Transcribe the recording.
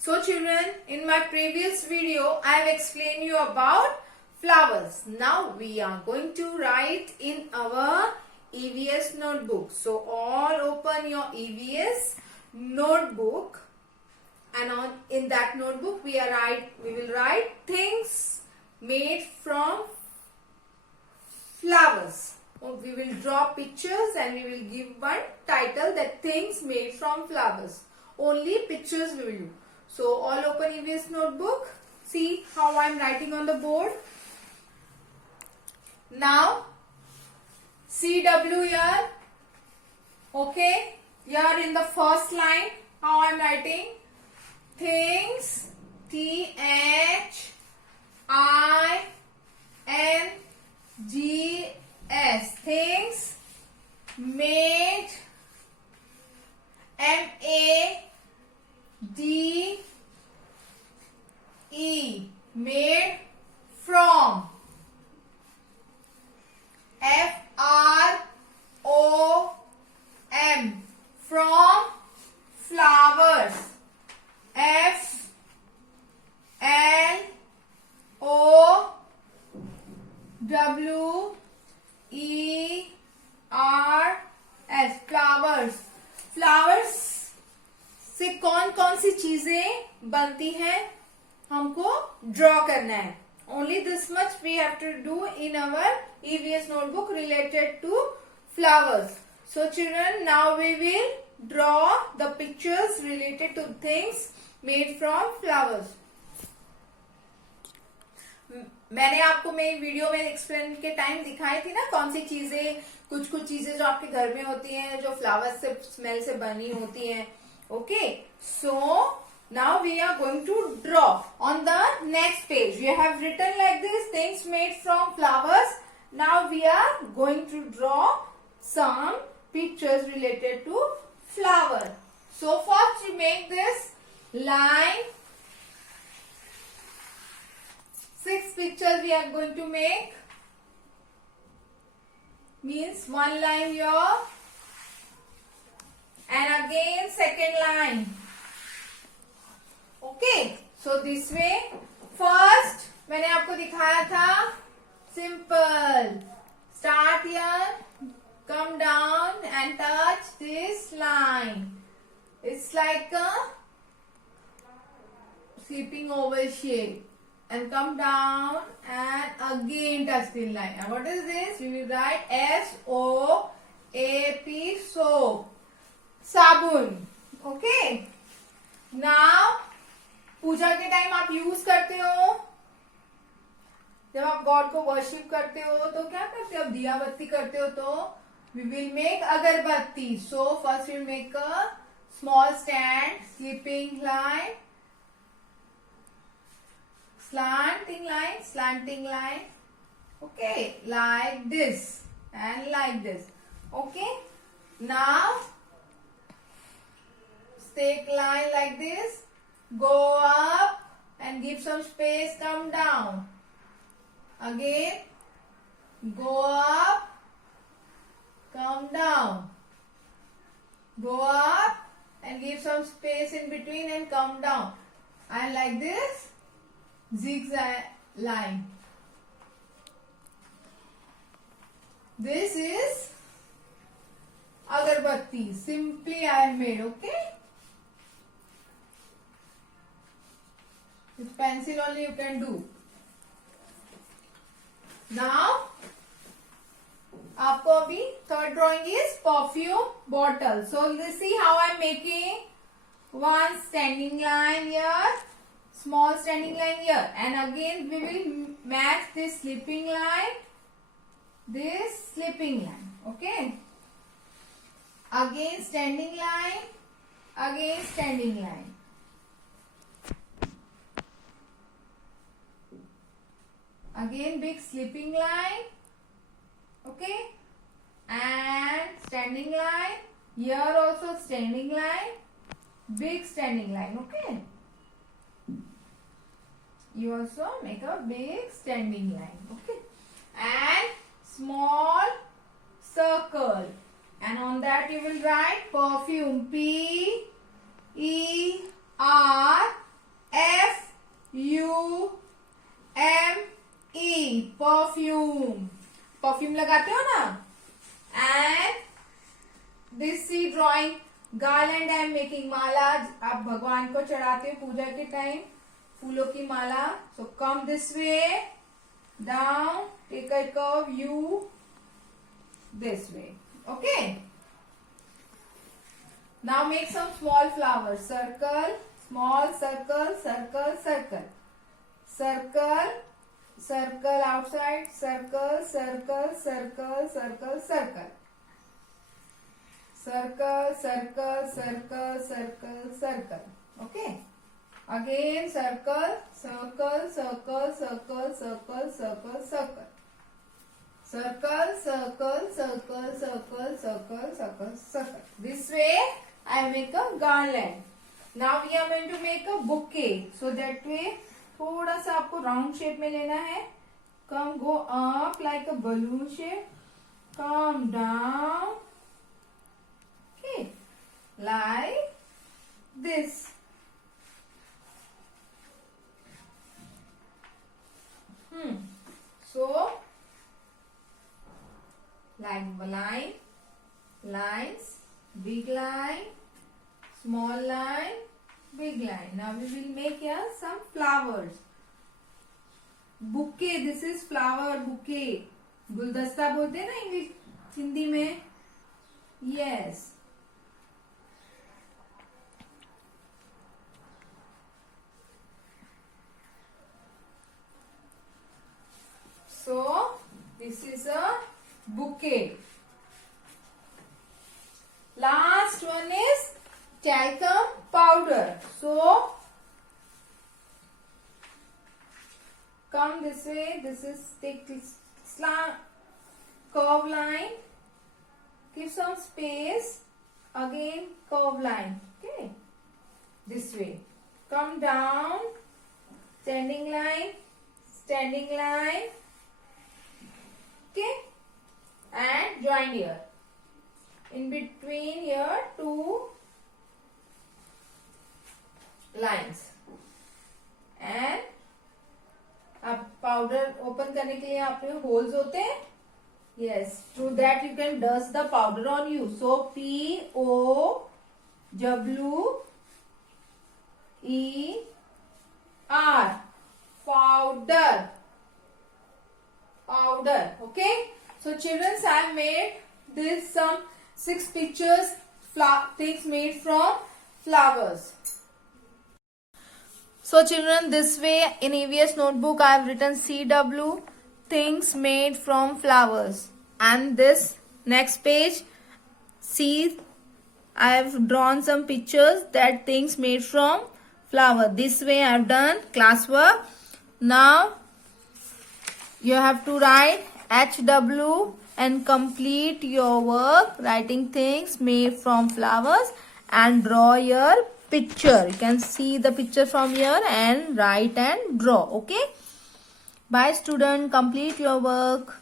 So children, in my previous video, I have explained you about flowers. Now we are going to write in our EVS notebook. So all open your EVS notebook, and in that notebook we will write things made from flowers. We will draw pictures and we will give one title, that things made from flowers. Only pictures we will do. So all open EVS notebook. See how I am writing on the board. Now CW here. Okay. Here in the first line, how I am writing? Things, THINGS, things made, MADE, made from, FROM, from flowers, FLOWERS, flowers. Flowers से कौन कौन सी चीजें बनती हैं हमको draw करना है. Only this much we have to do in our EVS notebook related to flowers. So children, now we will draw the pictures related to things made from flowers. मैंने आपको मेरी वीडियो में एक्सप्लेन के time दिखाई थी ना कौन सी चीजें, कुछ चीजें जो आपके घर में होती हैं जो फ्लावर्स से स्मेल से बनी होती हैं. Okay, so now we are going to draw on the next page. We have written like this, things made from flowers. Now we are going to draw some pictures related to flower. So first we make this line. 6 pictures we are going to make. Means one line here and again second line. Okay, so this way. First मैंने आपको दिखाया था simple. Start here, come down and touch this line. It's like a sleeping oval shape. And come down and again touch the line. And what is this? We will write SOAP, soap, sabun. Okay. Now पूजा के time आप use करते हो, जब आप God को worship करते हो तो क्या करते हो, दिया बत्ती करते हो, तो वी विल मेक अगरबत्ती. So first will make a small stand, sleeping line, slanting line, okay, like this and like this. Okay, now take line like this, go up and give some space, come down, again go up, come down, go up and give some space in between and come down, and like this zigzag line. This is agarbatti. Simply I have made. Okay, with pencil only you can do. Now आपको अभी third drawing is perfume bottle. So let's see how I am making. One standing line here, small standing line here, and again we will match this sleeping line, this sleeping line. Okay, again standing line, again standing line, again big sleeping line. Okay, and standing line, here also standing line, big standing line. Okay, you also make a big standing line. Okay, and small circle, and on that you will write perfume, P-E-R-F-U-M-E. Perfume, perfume लगाते हो ना. And this see drawing, garland I am making, माला आप भगवान को चढ़ाते हो पूजा के टाइम, फूलों की माला. So come this way down, take a curve you this way. Okay, now make some small flowers. Circle, small circle, circle, circle, circle, circle outside, circle, circle, circle, circle, circle, circle, circle, circle, circle, circle. Okay, again circle, circle, circle, circle, circle, circle, circle, circle, circle, circle, circle, circle, circle, circle. This way I make a garland. Now we are going to make a bouquet. So that way थोड़ा सा आपको round shape में लेना है. Come, go up like a balloon shape. Come down. Okay, like this. So like line, lines, big line, small line, big line. Now we will make here some flowers. Bouquet, this is flower bouquet. गुलदस्ता बोलते हैं ना English Hindi में. Yes. So this is a bouquet. Last one is talcum powder. So come this way. This is take slant curve line. Give some space. Again curve line. Okay. This way. Come down. Standing line. Standing line. Okay, and join here. In between here two lines. And अब powder open करने के लिए आप में holes होते हैं. Yes, through that you can dust the powder on you. So POWDER, powder. Powder. Okay, so children, I have made this some 6 pictures, things made from flowers. So children, this way in EVS notebook I have written CW, things made from flowers, and this next page, see, I have drawn some pictures that things made from flower. This way I have done classwork. Now you have to write HW and complete your work writing things made from flowers and draw your picture. You can see the picture from here and write and draw. Okay. Bye student. Complete your work.